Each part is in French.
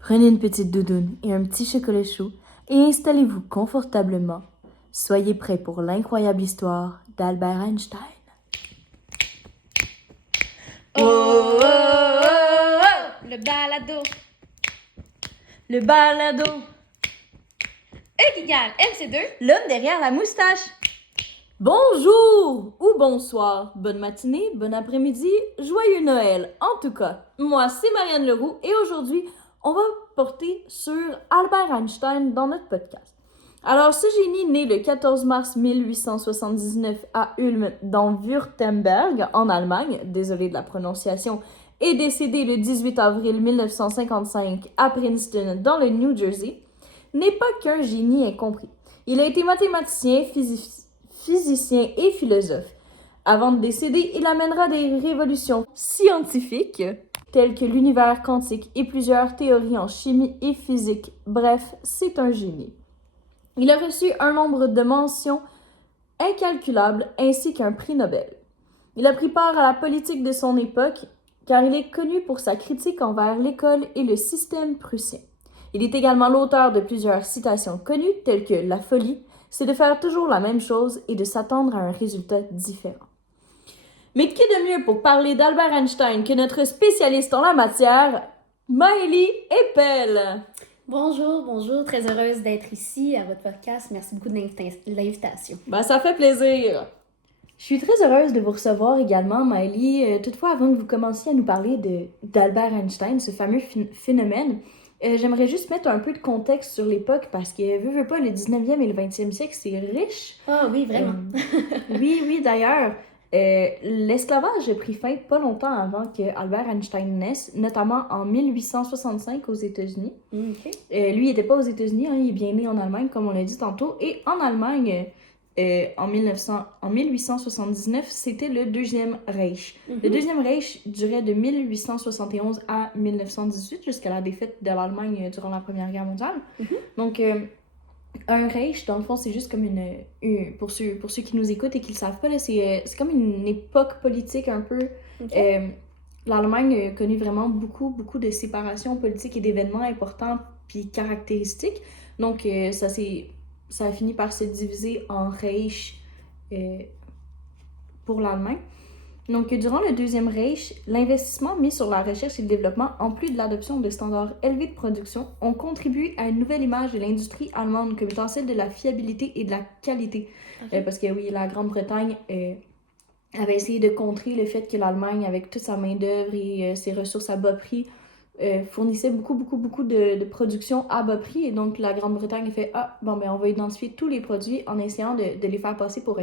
Prenez une petite doudoune et un petit chocolat chaud et installez-vous confortablement. Soyez prêts pour l'incroyable histoire d'Albert Einstein. Oh, oh, oh, oh, le balado. Le balado. E égale MC2. L'homme derrière la moustache. Bonjour ou bonsoir, bonne matinée, bon après-midi, joyeux Noël. En tout cas, moi c'est Marianne Leroux et aujourd'hui, on va porter sur Albert Einstein dans notre podcast. Alors, ce génie né le 14 mars 1879 à Ulm dans Württemberg, en Allemagne, désolé de la prononciation, est décédé le 18 avril 1955 à Princeton, dans le New Jersey, n'est pas qu'un génie incompris. Il a été mathématicien, physicien et philosophe. Avant de décéder, il amènera des révolutions scientifiques telles que l'univers quantique et plusieurs théories en chimie et physique. Bref, c'est un génie. Il a reçu un nombre de mentions incalculables ainsi qu'un prix Nobel. Il a pris part à la politique de son époque car il est connu pour sa critique envers l'école et le système prussien. Il est également l'auteur de plusieurs citations connues telles que « La folie, c'est de faire toujours la même chose et de s'attendre à un résultat différent ». Mais qui de mieux pour parler d'Albert Einstein que notre spécialiste en la matière, Maëlie Eppel. Bonjour, très heureuse d'être ici à votre podcast. Merci beaucoup de l'invitation. Ça fait plaisir. Je suis très heureuse de vous recevoir également, Maëlie. Toutefois, avant que vous commenciez à nous parler d'Albert Einstein, ce fameux phénomène, j'aimerais juste mettre un peu de contexte sur l'époque parce que, veux pas, le 19e et le 20e siècle, c'est riche. Ah oui, vraiment. Oui, d'ailleurs. L'esclavage a pris fin pas longtemps avant que Albert Einstein naisse, notamment en 1865 aux États-Unis. Okay. Lui, il n'était pas aux États-Unis, hein, il est bien né en Allemagne, comme on l'a dit tantôt. Et en Allemagne, en 1879, c'était le Deuxième Reich. Le Deuxième Reich durait de 1871 à 1918, jusqu'à la défaite de l'Allemagne durant la Première Guerre mondiale. Donc, un Reich, dans le fond, c'est juste comme pour ceux qui nous écoutent et qui le savent pas, là, c'est comme une époque politique un peu. Okay. L'Allemagne a connu vraiment beaucoup de séparations politiques et d'événements importants puis caractéristiques. Donc, ça a fini par se diviser en Reich pour l'Allemagne. Donc, durant le Deuxième Reich, l'investissement mis sur la recherche et le développement, en plus de l'adoption de standards élevés de production, ont contribué à une nouvelle image de l'industrie allemande comme étant celle de la fiabilité et de la qualité. Okay. Parce que oui, la Grande-Bretagne avait essayé de contrer le fait que l'Allemagne, avec toute sa main-d'œuvre et ses ressources à bas prix, fournissait beaucoup de production à bas prix. Et donc, la Grande-Bretagne a fait on va identifier tous les produits en essayant de les faire passer pour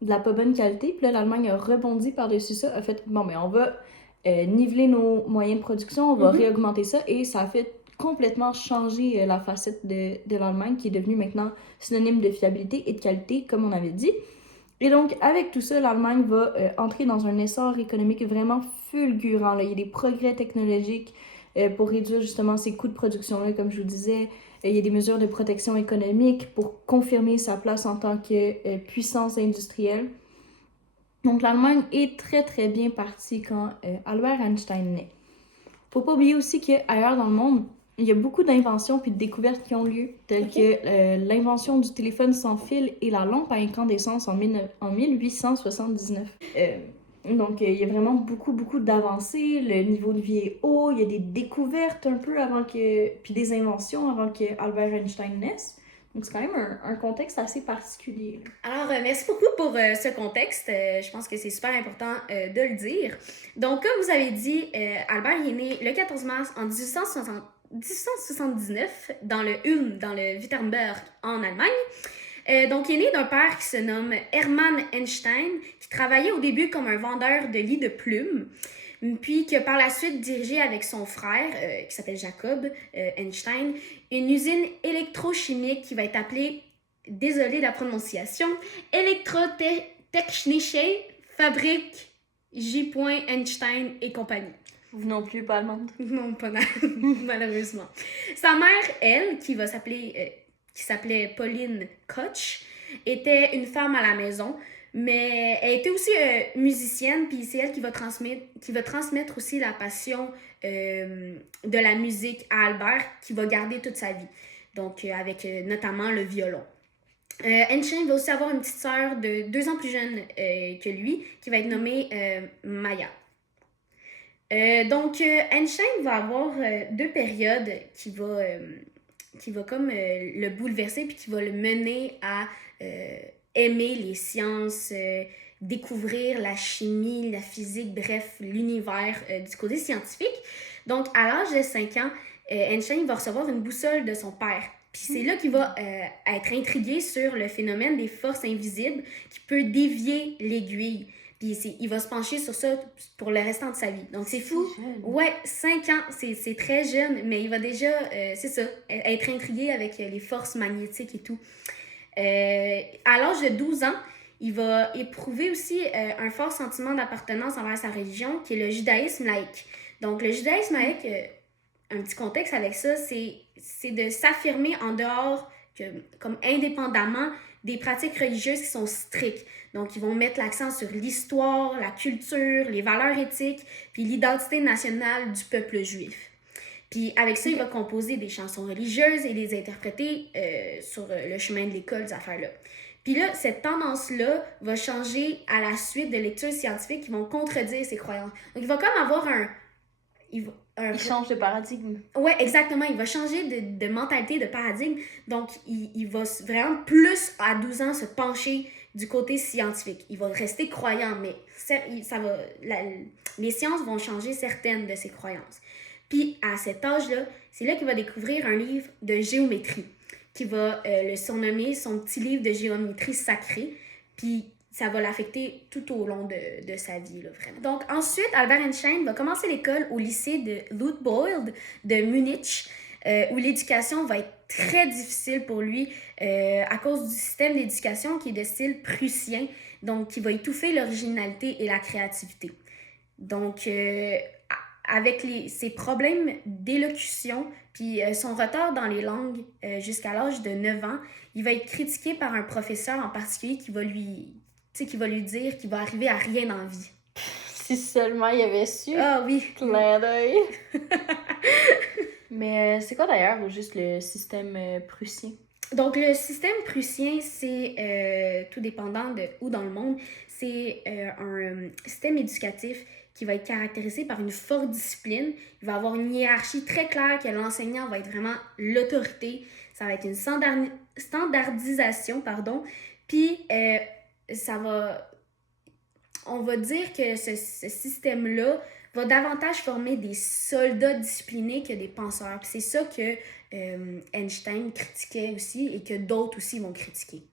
de la pas bonne qualité. Puis là, l'Allemagne a rebondi par-dessus ça, a fait, on va niveler nos moyens de production, on va réaugmenter ça, et ça a fait complètement changer la facette de l'Allemagne, qui est devenue maintenant synonyme de fiabilité et de qualité, comme on avait dit. Et donc, avec tout ça, l'Allemagne va entrer dans un essor économique vraiment fulgurant. Là. Il y a des progrès technologiques pour réduire justement ses coûts de production, là, comme je vous disais. Il y a des mesures de protection économique pour confirmer sa place en tant que puissance industrielle. Donc, l'Allemagne est très bien partie quand Albert Einstein naît. Faut pas oublier aussi qu'ailleurs dans le monde, il y a beaucoup d'inventions puis de découvertes qui ont lieu, telles que l'invention du téléphone sans fil et la lampe à incandescence en 1879. Donc, il y a vraiment beaucoup d'avancées. Le niveau de vie est haut. Il y a des découvertes un peu puis des inventions avant que Albert Einstein naisse. Donc, c'est quand même un contexte assez particulier. Alors, merci beaucoup pour ce contexte. Je pense que c'est super important de le dire. Donc, comme vous avez dit, Albert est né le 14 mars en 1879 dans le Ulm, dans le Württemberg, en Allemagne. Donc, il est né d'un père qui se nomme Hermann Einstein, qui travaillait au début comme un vendeur de lits de plumes, puis qui a par la suite dirigé avec son frère, qui s'appelle Jacob Einstein, une usine électrochimique qui va être appelée, désolé de la prononciation, Elektrotechnische Fabrik J. Einstein et compagnie. Vous non plus, pas allemande? Non, pas malheureusement. Sa mère, elle, qui s'appelait Pauline Koch, était une femme à la maison, mais elle était aussi musicienne, puis c'est elle qui va transmettre aussi la passion de la musique à Albert qu'il va garder toute sa vie. Donc, avec notamment le violon. Einstein va aussi avoir une petite sœur de 2 ans plus jeune que lui, qui va être nommée Maya. Donc, Einstein va avoir 2 périodes qui va comme le bouleverser puis qui va le mener à aimer les sciences, découvrir la chimie, la physique, bref, l'univers du côté scientifique. Donc, à l'âge de 5 ans, Einstein va recevoir une boussole de son père. Puis c'est là qu'il va être intrigué sur le phénomène des forces invisibles qui peut dévier l'aiguille. Puis il va se pencher sur ça pour le restant de sa vie. Donc c'est fou. Ouais, 5 ans, c'est très jeune, mais il va déjà, c'est ça, être intrigué avec les forces magnétiques et tout. À l'âge de 12 ans, il va éprouver aussi un fort sentiment d'appartenance envers sa religion, qui est le judaïsme laïque. Donc le judaïsme laïque, un petit contexte avec ça, c'est de s'affirmer en dehors, comme indépendamment des pratiques religieuses qui sont strictes. Donc, ils vont mettre l'accent sur l'histoire, la culture, les valeurs éthiques, puis l'identité nationale du peuple juif. Puis avec ça, il va composer des chansons religieuses et les interpréter sur le chemin de l'école, ces affaires-là. Puis là, cette tendance-là va changer à la suite de lectures scientifiques qui vont contredire ses croyances. Donc, il va comme avoir il change de paradigme. Ouais, exactement. Il va changer de mentalité, de paradigme. Donc, il va vraiment plus, à 12 ans, se pencher du côté scientifique. Il va rester croyant, mais les sciences vont changer certaines de ses croyances. Puis, à cet âge-là, c'est là qu'il va découvrir un livre de géométrie, qui va le surnommer son petit livre de géométrie sacrée. Puis, ça va l'affecter tout au long de sa vie, là, vraiment. Donc, ensuite, Albert Einstein va commencer l'école au lycée de Luitpold de Munich, où l'éducation va être très difficile pour lui à cause du système d'éducation qui est de style prussien, donc qui va étouffer l'originalité et la créativité. Donc, avec ses problèmes d'élocution puis son retard dans les langues jusqu'à l'âge de 9 ans, il va être critiqué par un professeur en particulier qui va lui dire qu'il va arriver à rien dans la vie. Si seulement il avait su. Ah oui. Clin d'œil. Mais c'est quoi d'ailleurs juste le système prussien? Donc le système prussien, c'est tout dépendant de où dans le monde, c'est un système éducatif qui va être caractérisé par une forte discipline. Il va avoir une hiérarchie très claire que l'enseignant va être vraiment l'autorité. Ça va être une standardisation, puis on va dire que ce système-là va davantage former des soldats disciplinés que des penseurs. Puis c'est ça que Einstein critiquait aussi et que d'autres aussi vont critiquer.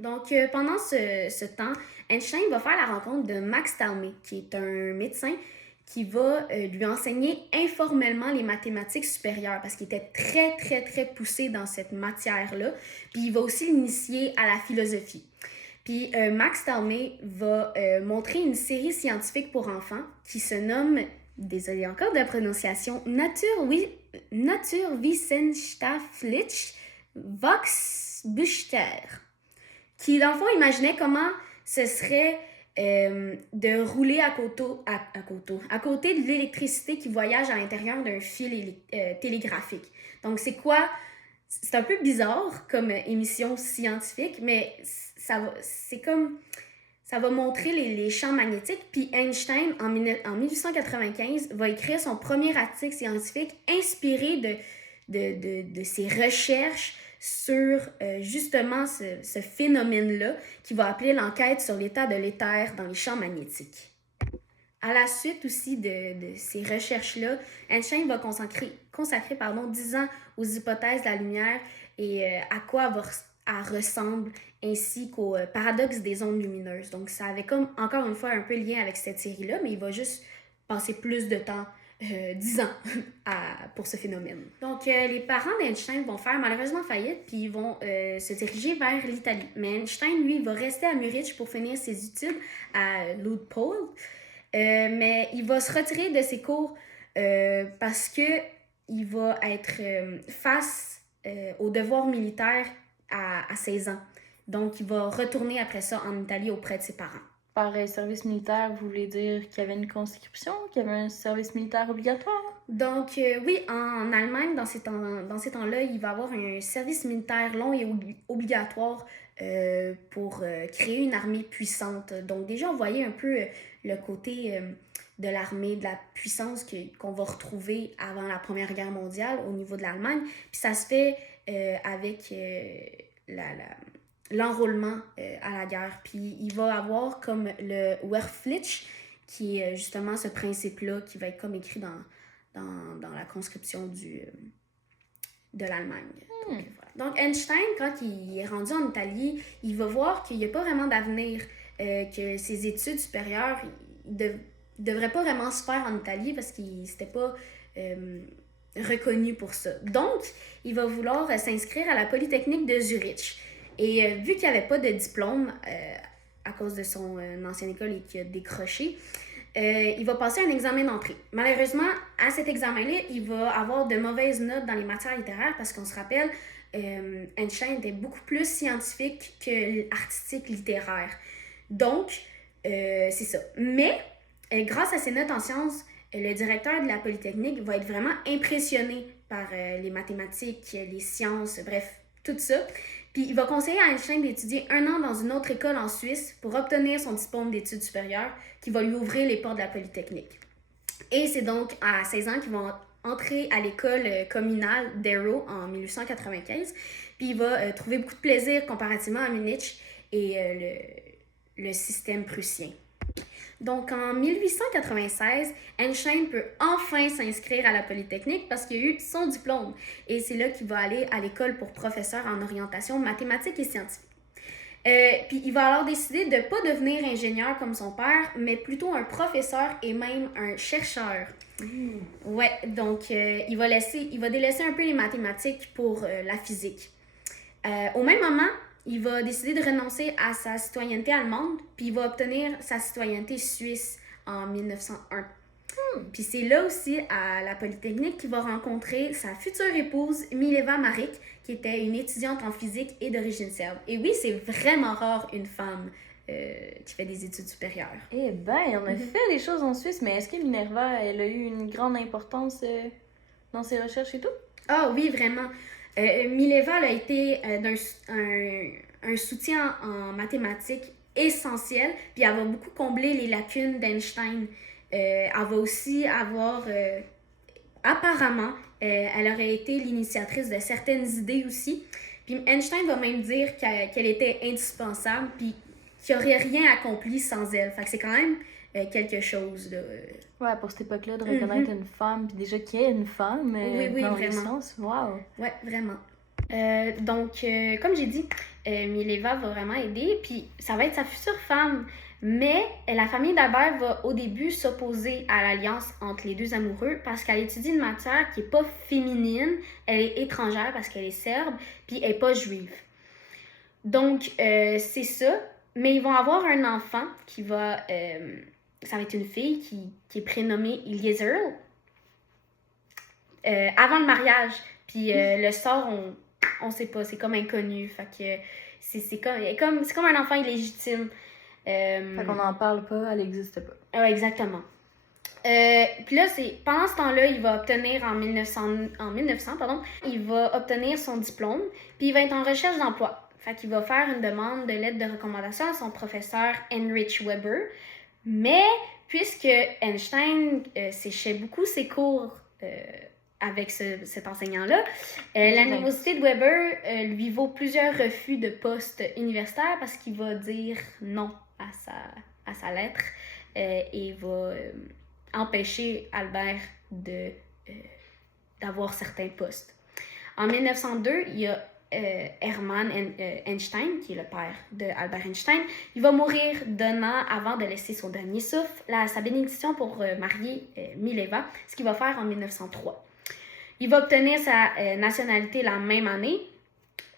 Donc, pendant ce temps, Einstein va faire la rencontre de Max Talmey, qui est un médecin qui va lui enseigner informellement les mathématiques supérieures parce qu'il était très, très, très poussé dans cette matière-là. Puis il va aussi l'initier à la philosophie. Puis Max Talmey va montrer une série scientifique pour enfants qui se nomme, désolé encore de la prononciation, Naturwissenschaftliche Volksbücher, qui dans le fond imaginait comment ce serait de rouler à côté de l'électricité qui voyage à l'intérieur d'un fil télégraphique. Donc c'est quoi? C'est un peu bizarre comme émission scientifique, mais ça va montrer les champs magnétiques. Puis Einstein, en 1895, va écrire son premier article scientifique inspiré de ses recherches sur justement ce phénomène-là qu'il va appeler l'enquête sur l'état de l'éther dans les champs magnétiques. À la suite aussi de ces recherches-là, Einstein va consacrer 10 ans aux hypothèses de la lumière et à quoi elle ressemble, ainsi qu'au paradoxe des ondes lumineuses. Donc ça avait comme, encore une fois, un peu lien avec cette série-là, mais il va juste passer plus de temps, 10 ans, pour ce phénomène. Donc les parents d'Einstein vont faire malheureusement faillite, puis ils vont se diriger vers l'Italie. Mais Einstein, lui, va rester à Munich pour finir ses études à Luitpold. Mais il va se retirer de ses cours parce que il va être face au devoir militaire à 16 ans. Donc, il va retourner après ça en Italie auprès de ses parents. Par service militaire, vous voulez dire qu'il y avait une conscription, qu'il y avait un service militaire obligatoire? Donc, oui, en Allemagne, dans ces temps-là, il va y avoir un service militaire long et obligatoire pour créer une armée puissante. Donc, déjà, on voyait un peu le côté de l'armée, de la puissance qu'on va retrouver avant la Première Guerre mondiale au niveau de l'Allemagne. Puis ça se fait avec l'enrôlement à la guerre. Puis il va avoir comme le Wehrpflicht, qui est justement ce principe-là qui va être comme écrit dans la conscription de l'Allemagne. Donc, voilà. Donc Einstein, quand il est rendu en Italie, il va voir qu'il n'y a pas vraiment d'avenir, que ses études supérieures ne devraient pas vraiment se faire en Italie parce qu'il n'était pas reconnu pour ça. Donc, il va vouloir s'inscrire à la Polytechnique de Zurich. Et vu qu'il n'y avait pas de diplôme à cause de son ancienne école et qu'il a décroché, il va passer un examen d'entrée. Malheureusement, à cet examen-là, il va avoir de mauvaises notes dans les matières littéraires parce qu'on se rappelle, Einstein était beaucoup plus scientifique que artistique littéraire. Donc, c'est ça. Mais, grâce à ses notes en sciences, le directeur de la Polytechnique va être vraiment impressionné par les mathématiques, les sciences, bref, tout ça. Puis il va conseiller à Einstein d'étudier 1 an dans une autre école en Suisse pour obtenir son diplôme d'études supérieures qui va lui ouvrir les portes de la Polytechnique. Et c'est donc à 16 ans qu'il va entrer à l'école communale d'Arrow en 1895. Puis il va trouver beaucoup de plaisir comparativement à Munich et le système prussien. Donc, en 1896, Einstein peut enfin s'inscrire à la Polytechnique parce qu'il a eu son diplôme. Et c'est là qu'il va aller à l'école pour professeur en orientation mathématique et scientifique. Puis il va alors décider de ne pas devenir ingénieur comme son père, mais plutôt un professeur et même un chercheur. Ouais, donc il va délaisser un peu les mathématiques pour la physique. Au même moment, il va décider de renoncer à sa citoyenneté allemande, puis il va obtenir sa citoyenneté suisse en 1901. Puis c'est là aussi, à la Polytechnique, qu'il va rencontrer sa future épouse, Mileva Maric, qui était une étudiante en physique et d'origine serbe. Et oui, c'est vraiment rare une femme qui fait des études supérieures. Eh bien, on a fait des choses en Suisse, mais est-ce que Minerva, elle a eu une grande importance dans ses recherches et tout? Ah oui, vraiment. Mileva a été un soutien en mathématiques essentiel, puis elle va beaucoup combler les lacunes d'Einstein. Elle va aussi avoir, apparemment, elle aurait été l'initiatrice de certaines idées aussi. Puis Einstein va même dire qu'elle était indispensable, puis qu'il n'y aurait rien accompli sans elle. Fait que c'est quand même quelque chose. Là. Ouais, pour cette époque-là, de reconnaître une femme, puis déjà qu'il y ait une femme oui, dans vraiment. le sens, wow! Ouais, vraiment. Donc, comme j'ai dit, Mileva va vraiment aider, puis ça va être sa future femme. Mais la famille d'Albert va au début s'opposer à l'alliance entre les deux amoureux parce qu'elle étudie une matière qui n'est pas féminine, elle est étrangère parce qu'elle est serbe, puis elle n'est pas juive. Donc, c'est ça. Mais ils vont avoir un enfant qui va... ça va être une fille qui est prénommée Eliezer avant le mariage. Puis le sort, on sait pas, c'est comme inconnu. Fait que c'est comme un enfant illégitime. Fait qu'on n'en parle pas, elle n'existe pas. Exactement. Puis là, pendant ce temps-là, il va obtenir en 1900, il va obtenir son diplôme, puis il va être en recherche d'emploi. Fait qu'il va faire une demande de lettre de recommandation à son professeur Heinrich Weber. Mais puisque Einstein séchait beaucoup ses cours avec cet enseignant-là, l'animosité de Weber lui vaut plusieurs refus de poste universitaire parce qu'il va dire non à sa lettre et va empêcher Albert d'avoir certains postes. En 1902, il y a Hermann Einstein, qui est le père d'Albert Einstein. Il va mourir d'un an avant de laisser son dernier souffle, sa bénédiction pour marier Mileva, ce qu'il va faire en 1903. Il va obtenir sa nationalité la même année,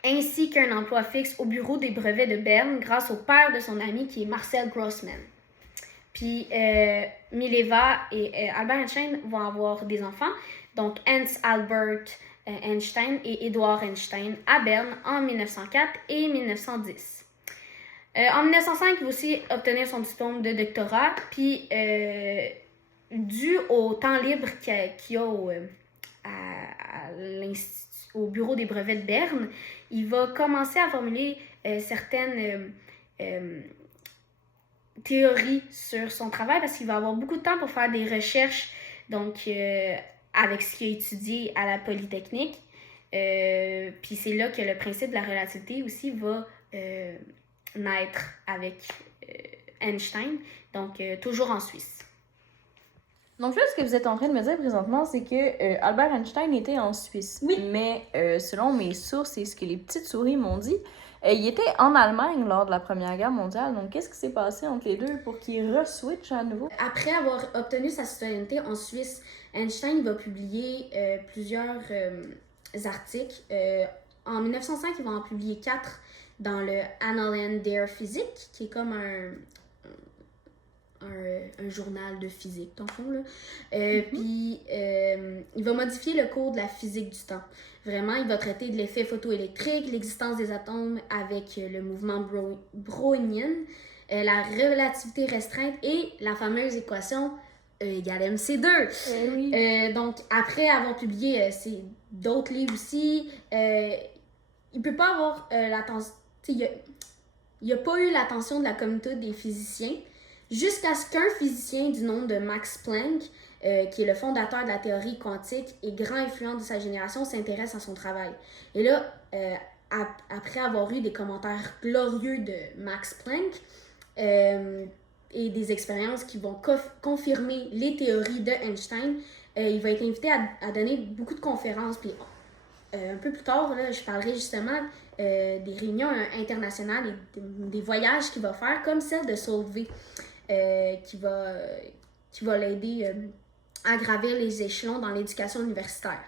ainsi qu'un emploi fixe au bureau des brevets de Berne grâce au père de son ami qui est Marcel Grossman. Puis Mileva et Albert Einstein vont avoir des enfants, donc Hans Albert Einstein et Edward Einstein à Berne en 1904 et 1910. En 1905, il va aussi obtenir son diplôme de doctorat, puis dû au temps libre qu'il a au bureau des brevets de Berne, il va commencer à formuler certaines théories sur son travail parce qu'il va avoir beaucoup de temps pour faire des recherches, donc avec ce qu'il a étudié à la Polytechnique. Puis c'est là que le principe de la relativité aussi va naître avec Einstein, donc toujours en Suisse. Donc là, ce que vous êtes en train de me dire présentement, c'est que Albert Einstein était en Suisse. Oui. Mais selon mes sources et ce que les petites souris m'ont dit, il était en Allemagne lors de la Première Guerre mondiale. Donc qu'est-ce qui s'est passé entre les deux pour qu'il re-switch à nouveau? Après avoir obtenu sa citoyenneté en Suisse, Einstein va publier plusieurs articles. En 1905, il va en publier 4 dans le Annalen der Physik, qui est comme un journal de physique, dans le fond. Là. Puis, il va modifier le cours de la physique du temps. Vraiment, il va traiter de l'effet photoélectrique, l'existence des atomes avec le mouvement brownien, la relativité restreinte et la fameuse équation E égale MC2. Oui. Donc, après avoir publié d'autres livres aussi, il peut pas avoir l'attention... Il n'a pas eu l'attention de la communauté des physiciens jusqu'à ce qu'un physicien du nom de Max Planck, qui est le fondateur de la théorie quantique et grand influent de sa génération, s'intéresse à son travail. Et là, après avoir eu des commentaires glorieux de Max Planck et des expériences qui vont confirmer les théories de Einstein, il va être invité à donner beaucoup de conférences. Puis, un peu plus tard, là, je parlerai justement des réunions internationales et des voyages qu'il va faire, comme celle de Solvay, qui va l'aider à gravir les échelons dans l'éducation universitaire.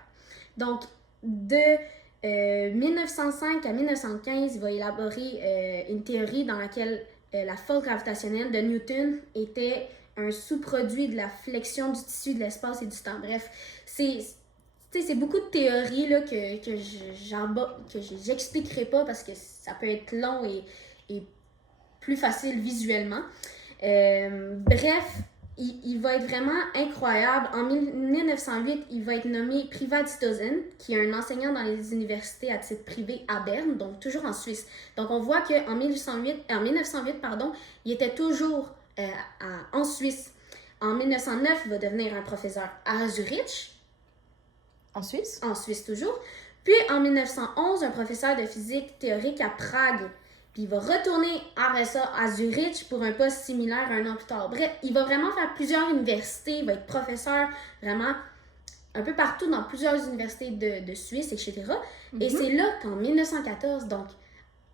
Donc, de 1905 à 1915, il va élaborer une théorie dans laquelle la force gravitationnelle de Newton était un sous-produit de la flexion du tissu de l'espace et du temps. Bref, c'est beaucoup de théories là, que j'expliquerai pas parce que ça peut être long et plus facile visuellement. Bref, il va être vraiment incroyable. En 1908, il va être nommé Privatdozent, qui est un enseignant dans les universités à titre privé à Berne, donc toujours en Suisse. Donc on voit qu'en 1908, il était toujours en Suisse. En 1909, il va devenir un professeur à Zurich. En Suisse? En Suisse toujours. Puis en 1911, un professeur de physique théorique à Prague. Puis il va retourner après ça à Zurich pour un poste similaire un an plus tard. Bref, il va vraiment faire plusieurs universités. Il va être professeur vraiment un peu partout dans plusieurs universités de Suisse, etc. Et c'est là qu'en 1914, donc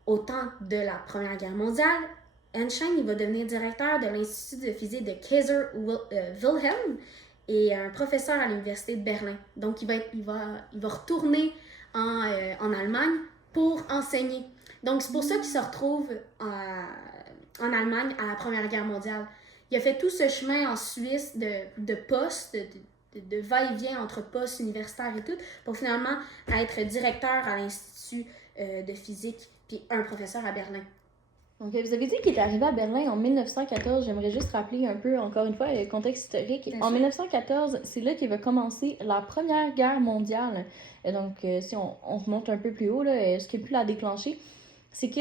au temps de la Première Guerre mondiale, Einstein il va devenir directeur de l'Institut de physique de Kaiser Wilhelm et un professeur à l'Université de Berlin. Donc, il va retourner en Allemagne pour enseigner. Donc, c'est pour ça qu'il se retrouve en Allemagne à la Première Guerre mondiale. Il a fait tout ce chemin en Suisse de postes, de va-et-vient entre postes universitaires et tout, pour finalement être directeur à l'Institut de physique, puis un professeur à Berlin. Donc, vous avez dit qu'il est arrivé à Berlin en 1914. J'aimerais juste rappeler un peu, encore une fois, le contexte historique. En 1914, c'est là qu'il va commencer la Première Guerre mondiale. Donc, si on remonte un peu plus haut, là, ce qui a pu la déclencher, c'est que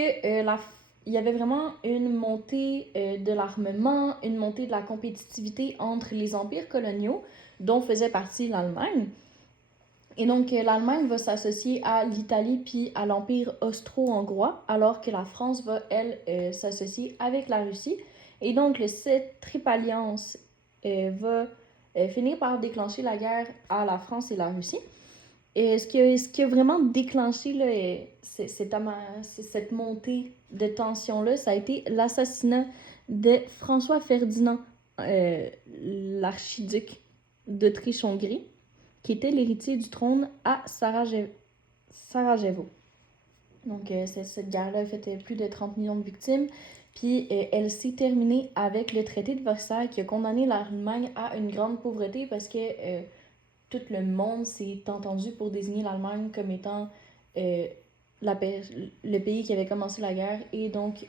il y avait vraiment une montée de l'armement, une montée de la compétitivité entre les empires coloniaux, dont faisait partie l'Allemagne. Et donc, l'Allemagne va s'associer à l'Italie puis à l'Empire austro-hongrois, alors que la France va, elle, s'associer avec la Russie. Et donc, cette triple alliance va finir par déclencher la guerre à la France et la Russie. Et ce qui a vraiment déclenché là, cette montée de tension-là, ça a été l'assassinat de François Ferdinand, l'archiduc d'Autriche-Hongrie, qui était l'héritier du trône à Sarajevo. Donc, cette guerre-là a fait plus de 30 millions de victimes. Puis, elle s'est terminée avec le traité de Versailles qui a condamné l'Allemagne à une grande pauvreté parce que tout le monde s'est entendu pour désigner l'Allemagne comme étant le pays qui avait commencé la guerre et donc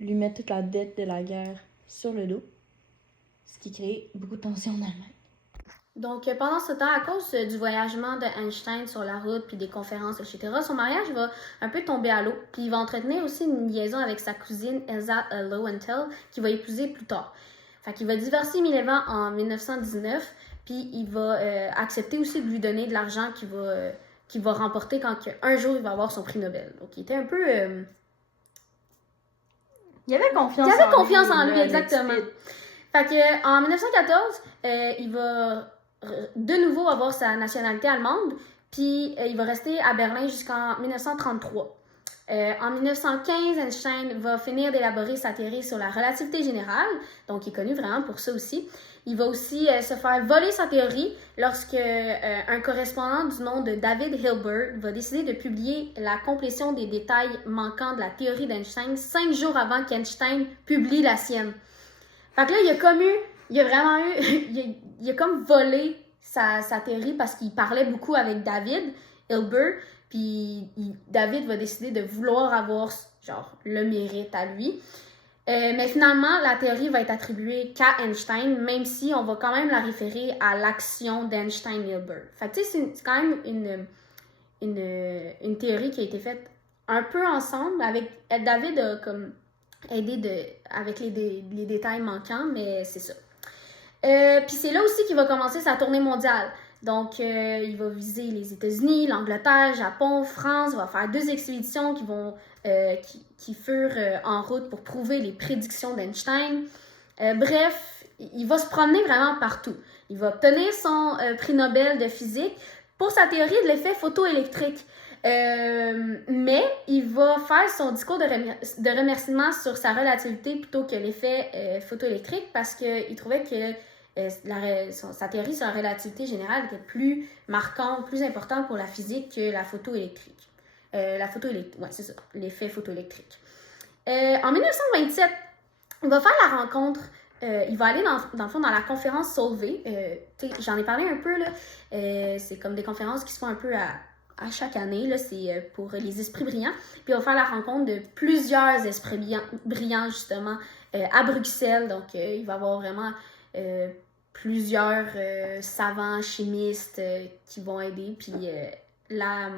lui mettre toute la dette de la guerre sur le dos, ce qui crée beaucoup de tensions en Allemagne. Donc, pendant ce temps, à cause du voyagement de Einstein sur la route, puis des conférences, etc., son mariage va un peu tomber à l'eau. Puis il va entretenir aussi une liaison avec sa cousine Elsa Lowenthal, qu'il va épouser plus tard. Fait qu'il va divorcer Mileva en 1919, puis il va accepter aussi de lui donner de l'argent qu'il va remporter quand un jour il va avoir son prix Nobel. Donc, il était un peu... Il avait confiance en lui, exactement. Fait que, en 1914, il va de nouveau avoir sa nationalité allemande, puis il va rester à Berlin jusqu'en 1933. En 1915, Einstein va finir d'élaborer sa théorie sur la relativité générale, donc il est connu vraiment pour ça aussi. Il va aussi se faire voler sa théorie lorsque un correspondant du nom de David Hilbert va décider de publier la complétion des détails manquants de la théorie d'Einstein 5 jours avant qu'Einstein publie la sienne. Fait que là, il a comme volé sa théorie parce qu'il parlait beaucoup avec David Hilbert, puis David va décider de vouloir avoir, genre, le mérite à lui. Mais finalement, la théorie va être attribuée qu'à Einstein, même si on va quand même la référer à l'action d'Einstein-Hilbert. Fait que tu sais, c'est quand même une théorie qui a été faite un peu ensemble, avec David a comme aidé avec les détails manquants, mais c'est ça. Puis c'est là aussi qu'il va commencer sa tournée mondiale. Donc, il va viser les États-Unis, l'Angleterre, Japon, France. Il va faire 2 expéditions qui furent en route pour prouver les prédictions d'Einstein. Bref, il va se promener vraiment partout. Il va obtenir son prix Nobel de physique pour sa théorie de l'effet photoélectrique. Mais il va faire son discours de remerciement sur sa relativité plutôt que l'effet photoélectrique parce qu'il trouvait que sa théorie sur la relativité générale était plus marquante, plus importante pour la physique que la photoélectrique. Ouais, c'est ça, l'effet photoélectrique. En 1927, il va faire la rencontre. Il va aller dans le fond dans la conférence Solvay. J'en ai parlé un peu, là. C'est comme des conférences qui se font un peu à chaque année. Là, c'est pour les esprits brillants. Puis il va faire la rencontre de plusieurs esprits brillants justement, à Bruxelles. Donc, il va y avoir vraiment plusieurs savants, chimistes qui vont aider. Puis la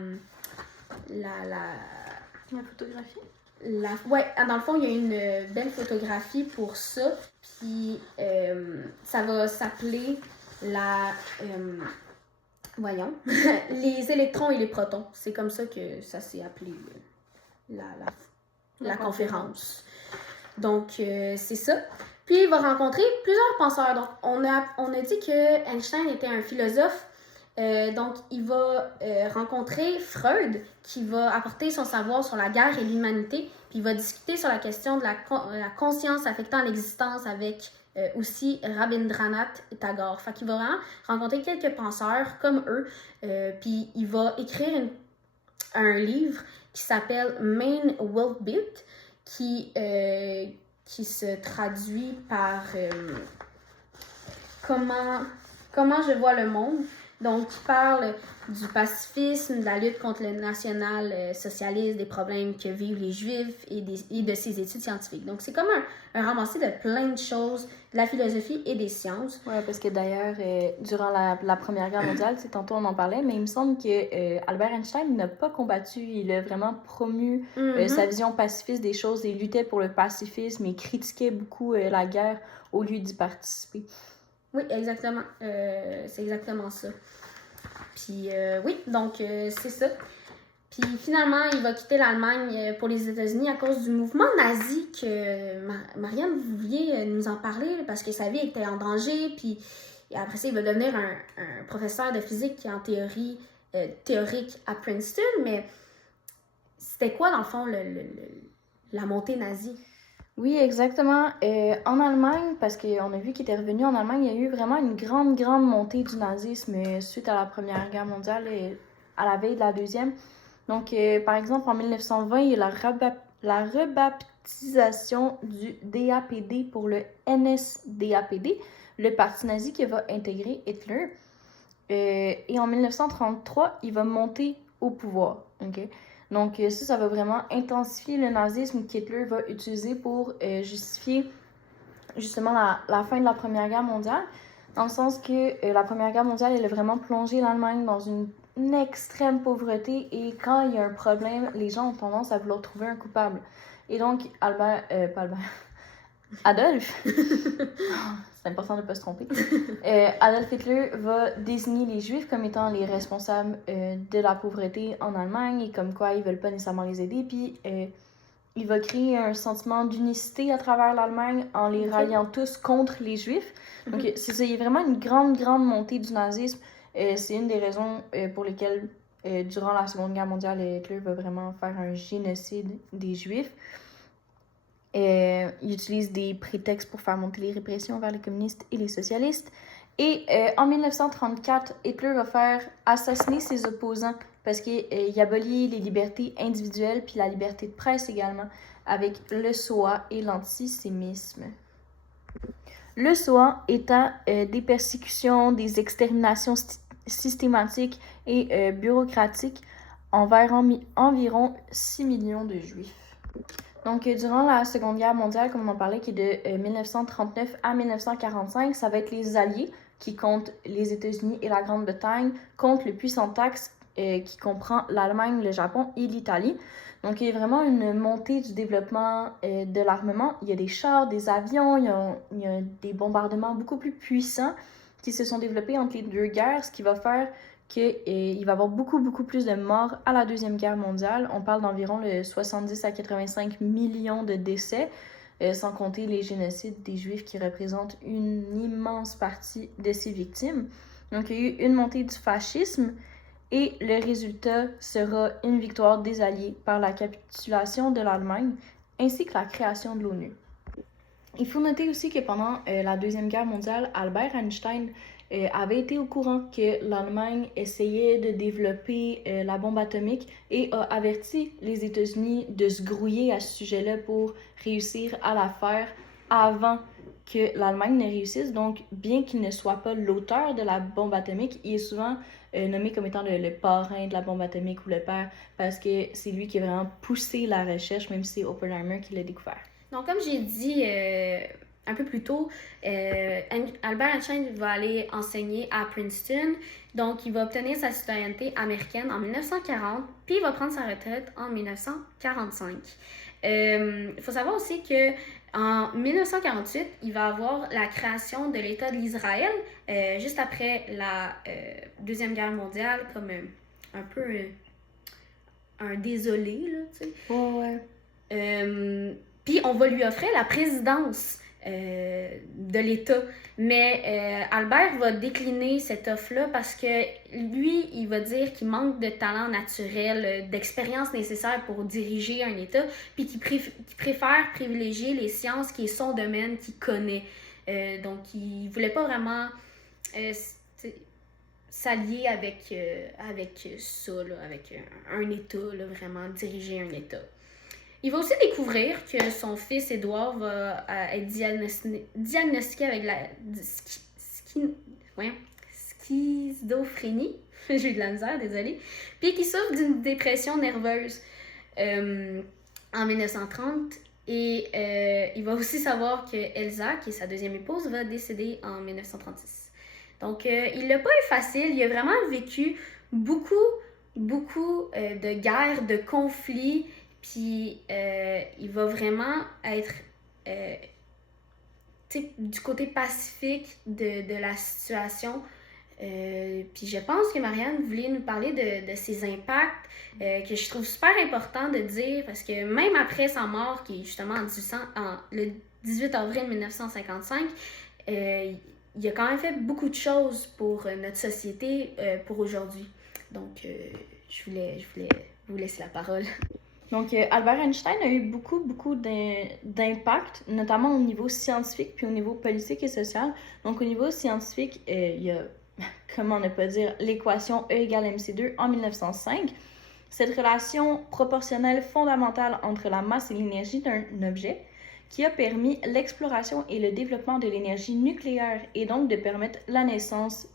photographie? Ouais, dans le fond, il y a une belle photographie pour ça. Puis ça va s'appeler voyons, les électrons et les protons. C'est comme ça que ça s'est appelé la conférence. Donc, c'est ça. Puis, il va rencontrer plusieurs penseurs. Donc, on a dit que Einstein était un philosophe. Donc, il va rencontrer Freud, qui va apporter son savoir sur la guerre et l'humanité. Puis, il va discuter sur la question de la conscience affectant l'existence avec aussi Rabindranath Tagore. Fait qu'il va vraiment rencontrer quelques penseurs comme eux. Puis, il va écrire un livre qui s'appelle Mein Weltbild, qui se traduit par comment je vois le monde. Donc, il parle du pacifisme, de la lutte contre le national-socialisme, des problèmes que vivent les Juifs et de ses études scientifiques. Donc, c'est comme un ramassé de plein de choses, de la philosophie et des sciences. Oui, parce que d'ailleurs, durant la Première Guerre mondiale, tantôt on en parlait, mais il me semble que Albert Einstein n'a pas combattu. Il a vraiment promu sa vision pacifiste des choses et luttait pour le pacifisme et critiquait beaucoup la guerre au lieu d'y participer. Oui, exactement. C'est exactement ça. Puis, oui, donc, c'est ça. Puis, finalement, il va quitter l'Allemagne pour les États-Unis à cause du mouvement nazi que Marianne, vous vouliez nous en parler parce que sa vie était en danger. Puis, après ça, il va devenir un professeur de physique en théorie théorique à Princeton. Mais c'était quoi, dans le fond, la montée nazie? Oui, exactement. En Allemagne, parce qu'on a vu qu'il était revenu en Allemagne, il y a eu vraiment une grande, grande montée du nazisme suite à la Première Guerre mondiale et à la veille de la Deuxième. Donc, par exemple, en 1920, il y a la rebaptisation du DAPD pour le NSDAPD, le parti nazi qui va intégrer Hitler. Et en 1933, il va monter au pouvoir. Okay? Donc ça va vraiment intensifier le nazisme qu'Hitler va utiliser pour justifier justement la fin de la Première Guerre mondiale, dans le sens que la Première Guerre mondiale, elle a vraiment plongé l'Allemagne dans une extrême pauvreté, et quand il y a un problème, les gens ont tendance à vouloir trouver un coupable. Et donc, Adolf, c'est important de ne pas se tromper, Adolf Hitler va désigner les Juifs comme étant les responsables de la pauvreté en Allemagne, et comme quoi ils veulent pas nécessairement les aider, puis il va créer un sentiment d'unicité à travers l'Allemagne en les ralliant tous contre les Juifs. Donc c'est ça, il y a vraiment une grande montée du nazisme. C'est une des raisons pour lesquelles durant la Seconde Guerre mondiale, Hitler va vraiment faire un génocide des Juifs. Il utilise des prétextes pour faire monter les répressions vers les communistes et les socialistes. Et en 1934, Hitler va faire assassiner ses opposants parce qu'il abolit les libertés individuelles puis la liberté de presse également, avec le SOA et l'antisémisme. Le SOA étant des persécutions, des exterminations systématiques et bureaucratiques envers environ 6 millions de Juifs. Donc, durant la Seconde Guerre mondiale, comme on en parlait, qui est de 1939 à 1945, ça va être les Alliés qui comptent les États-Unis et la Grande-Bretagne contre le puissant Axe qui comprend l'Allemagne, le Japon et l'Italie. Donc, il y a vraiment une montée du développement de l'armement. Il y a des chars, des avions, il y a des bombardements beaucoup plus puissants qui se sont développés entre les deux guerres, ce qui va faire qu'il va y avoir beaucoup plus de morts à la Deuxième Guerre mondiale. On parle d'environ 70 à 85 millions de décès, sans compter les génocides des Juifs qui représentent une immense partie de ces victimes. Donc, il y a eu une montée du fascisme et le résultat sera une victoire des Alliés par la capitulation de l'Allemagne ainsi que la création de l'ONU. Il faut noter aussi que pendant la Deuxième Guerre mondiale, Albert Einstein avait été au courant que l'Allemagne essayait de développer la bombe atomique et a averti les États-Unis de se grouiller à ce sujet-là pour réussir à la faire avant que l'Allemagne ne réussisse. Donc, bien qu'il ne soit pas l'auteur de la bombe atomique, il est souvent nommé comme étant le parrain de la bombe atomique ou le père, parce que c'est lui qui a vraiment poussé la recherche, même si c'est Oppenheimer qui l'a découvert. Donc, comme j'ai dit un peu plus tôt, Albert Einstein va aller enseigner à Princeton. Donc, il va obtenir sa citoyenneté américaine en 1940, puis il va prendre sa retraite en 1945. Il faut savoir aussi que en 1948, il va avoir la création de l'État de l'Israël, juste après la Deuxième Guerre mondiale, comme un peu un désolé, là, tu sais. Ouais. Puis on va lui offrir la présidence de l'État. Mais Albert va décliner cette offre-là parce que lui, il va dire qu'il manque de talent naturel, d'expérience nécessaire pour diriger un État, puis qu'il préfère privilégier les sciences qui est son domaine, qu'il connaît. Donc, il voulait pas vraiment s'allier avec ça, là, avec un État, là, vraiment diriger un État. Il va aussi découvrir que son fils Édouard va être diagnostiqué avec la schizophrénie. J'ai eu de la misère, désolée. Puis qu'il souffre d'une dépression nerveuse en 1930. Et il va aussi savoir que Elsa, qui est sa deuxième épouse, va décéder en 1936. Donc, il l'a pas eu facile. Il a vraiment vécu beaucoup de guerres, de conflits. Puis, il va vraiment être du côté pacifique de la situation. Puis, je pense que Marianne voulait nous parler de ses impacts, que je trouve super important de dire, parce que même après sa mort, qui est justement le 18 avril 1955, il a quand même fait beaucoup de choses pour notre société, pour aujourd'hui. Donc, je voulais vous laisser la parole. Donc, Albert Einstein a eu beaucoup d'impact, notamment au niveau scientifique puis au niveau politique et social. Donc, au niveau scientifique, il y a, comment ne pas dire, l'équation E égale mc2 en 1905. Cette relation proportionnelle fondamentale entre la masse et l'énergie d'un objet qui a permis l'exploration et le développement de l'énergie nucléaire et donc de permettre la naissance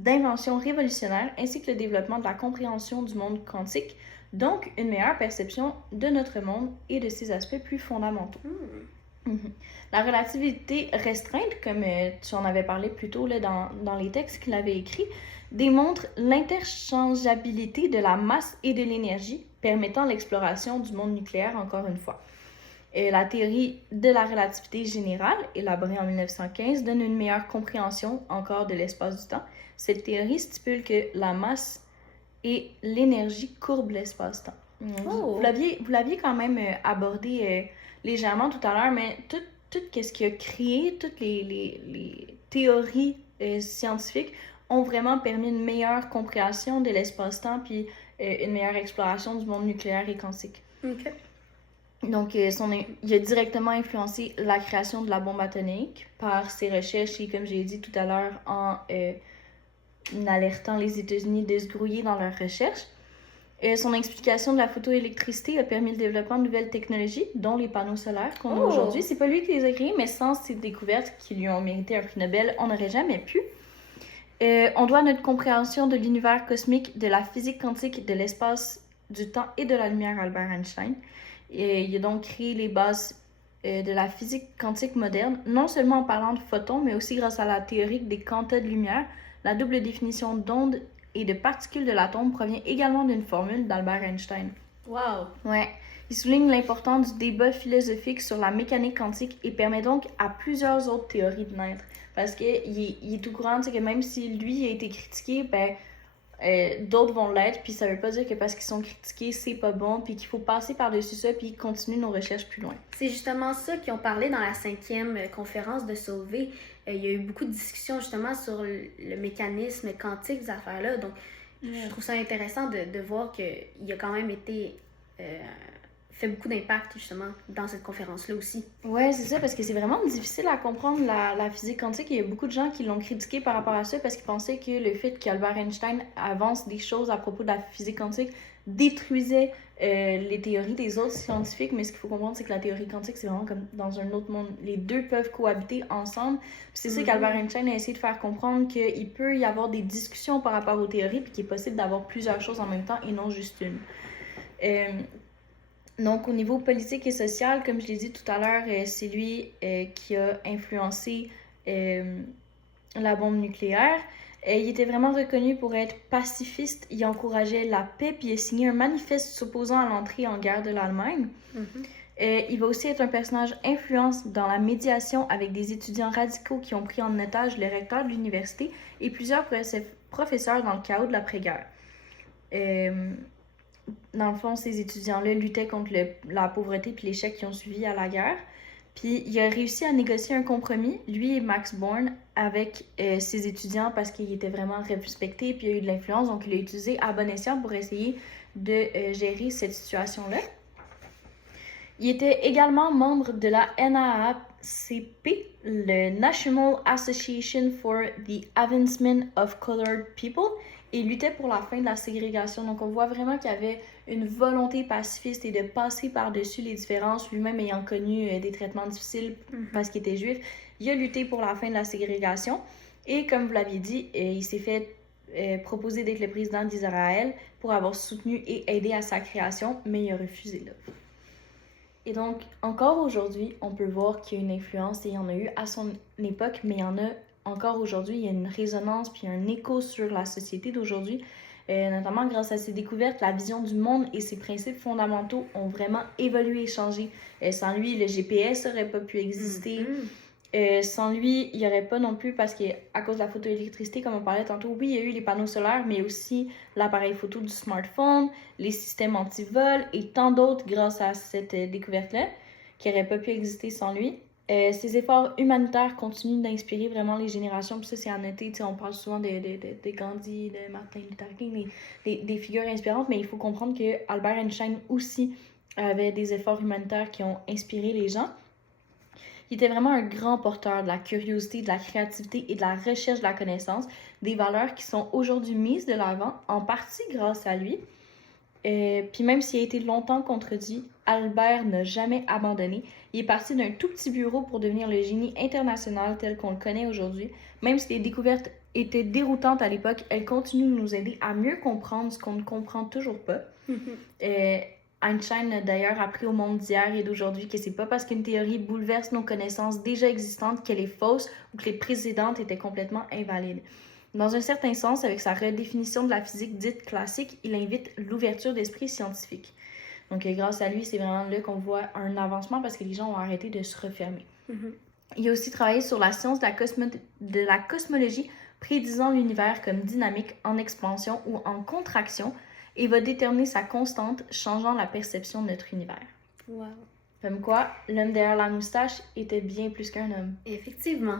d'inventions révolutionnaires ainsi que le développement de la compréhension du monde quantique, donc une meilleure perception de notre monde et de ses aspects plus fondamentaux. La relativité restreinte, comme tu en avais parlé plus tôt là, dans les textes qu'il avait écrits, démontre l'interchangeabilité de la masse et de l'énergie, permettant l'exploration du monde nucléaire encore une fois. La théorie de la relativité générale, élaborée en 1915, donne une meilleure compréhension encore de l'espace du temps. Cette théorie stipule que la masse et l'énergie courbent l'espace-temps. Vous l'aviez quand même abordé légèrement tout à l'heure, mais tout ce qui a créé, toutes les théories scientifiques ont vraiment permis une meilleure compréhension de l'espace-temps puis une meilleure exploration du monde nucléaire et quantique. OK. Donc, il a directement influencé la création de la bombe atomique par ses recherches et, comme j'ai dit tout à l'heure, en alertant les États-Unis de se grouiller dans leurs recherches. Son explication de la photoélectricité a permis le développement de nouvelles technologies, dont les panneaux solaires qu'on a aujourd'hui. C'est pas lui qui les a créés, mais sans ces découvertes qui lui ont mérité un prix Nobel, on n'aurait jamais pu. On doit notre compréhension de l'univers cosmique, de la physique quantique, de l'espace, du temps et de la lumière à Albert Einstein. Il a donc créé les bases de la physique quantique moderne, non seulement en parlant de photons, mais aussi grâce à la théorie des quantas de lumière. La double définition d'ondes et de particules de l'atome provient également d'une formule d'Albert Einstein. Wow! Ouais. Il souligne l'importance du débat philosophique sur la mécanique quantique et permet donc à plusieurs autres théories de naître. Parce qu'il est tout courant, que même si lui a été critiqué, d'autres vont l'être, puis ça veut pas dire que parce qu'ils sont critiqués, c'est pas bon, puis qu'il faut passer par-dessus ça, puis continuer nos recherches plus loin. C'est justement ça qu'ils ont parlé dans la 5e conférence de Solvay. Il y a eu beaucoup de discussions justement sur le mécanisme quantique, ces affaires-là. Donc, je trouve ça intéressant de voir qu'il a quand même été fait beaucoup d'impact justement dans cette conférence-là aussi. Ouais, c'est ça, parce que c'est vraiment difficile à comprendre la physique quantique. Il y a beaucoup de gens qui l'ont critiqué par rapport à ça parce qu'ils pensaient que le fait qu'Albert Einstein avance des choses à propos de la physique quantique détruisait les théories des autres scientifiques. Mais ce qu'il faut comprendre, c'est que la théorie quantique, c'est vraiment comme dans un autre monde. Les deux peuvent cohabiter ensemble. Puis c'est ça qu'Albert Einstein a essayé de faire comprendre, qu'il peut y avoir des discussions par rapport aux théories, puis qu'il est possible d'avoir plusieurs choses en même temps et non juste une. Donc, au niveau politique et social, comme je l'ai dit tout à l'heure, c'est lui qui a influencé la bombe nucléaire. Il était vraiment reconnu pour être pacifiste. Il encourageait la paix, puis il a signé un manifeste s'opposant à l'entrée en guerre de l'Allemagne. Il va aussi être un personnage influent dans la médiation avec des étudiants radicaux qui ont pris en otage le recteur de l'université et plusieurs professeurs dans le chaos de l'après-guerre. Dans le fond, ces étudiants-là luttaient contre la pauvreté et l'échec qui ont suivi à la guerre. Puis il a réussi à négocier un compromis, lui et Max Born, avec ses étudiants parce qu'il était vraiment respecté puis il a eu de l'influence. Donc il a utilisé à bon escient pour essayer de gérer cette situation-là. Il était également membre de la NAACP, le National Association for the Advancement of Colored People, et luttait pour la fin de la ségrégation. Donc on voit vraiment qu'il y avait une volonté pacifiste et de passer par-dessus les différences, lui-même ayant connu des traitements difficiles parce qu'il était juif. Il a lutté pour la fin de la ségrégation et comme vous l'aviez dit, il s'est fait proposer d'être le président d'Israël pour avoir soutenu et aidé à sa création, mais il a refusé l'offre. Et donc, encore aujourd'hui, on peut voir qu'il y a une influence et il y en a eu à son époque, mais il y en a encore aujourd'hui. Il y a une résonance puis un écho sur la société d'aujourd'hui. Notamment grâce à ses découvertes, la vision du monde et ses principes fondamentaux ont vraiment évolué et changé. Sans lui, le GPS n'aurait pas pu exister. Sans lui, il n'y aurait pas non plus, parce qu'à cause de la photoélectricité, comme on parlait tantôt, oui, il y a eu les panneaux solaires, mais aussi l'appareil photo du smartphone, les systèmes anti-vol et tant d'autres grâce à cette découverte-là, qui n'auraient pas pu exister sans lui. Ses efforts humanitaires continuent d'inspirer vraiment les générations, puis ça c'est à noter, on parle souvent de Gandhi, de Martin Luther King, des figures inspirantes, mais il faut comprendre que Albert Einstein aussi avait des efforts humanitaires qui ont inspiré les gens. Il était vraiment un grand porteur de la curiosité, de la créativité et de la recherche de la connaissance, des valeurs qui sont aujourd'hui mises de l'avant, en partie grâce à lui. Puis même s'il a été longtemps contredit, Albert n'a jamais abandonné. Il est parti d'un tout petit bureau pour devenir le génie international tel qu'on le connaît aujourd'hui. Même si les découvertes était déroutante à l'époque, elle continue de nous aider à mieux comprendre ce qu'on ne comprend toujours pas. Einstein a d'ailleurs appris au monde d'hier et d'aujourd'hui que c'est pas parce qu'une théorie bouleverse nos connaissances déjà existantes qu'elle est fausse ou que les précédentes étaient complètement invalides. Dans un certain sens, avec sa redéfinition de la physique dite classique, il invite l'ouverture d'esprit scientifique. Donc, grâce à lui, c'est vraiment là qu'on voit un avancement parce que les gens ont arrêté de se refermer. Il a aussi travaillé sur la science de la cosmologie, prédisant l'univers comme dynamique, en expansion ou en contraction, et va déterminer sa constante, changeant la perception de notre univers. Wow. Comme quoi, l'homme derrière la moustache était bien plus qu'un homme. Effectivement.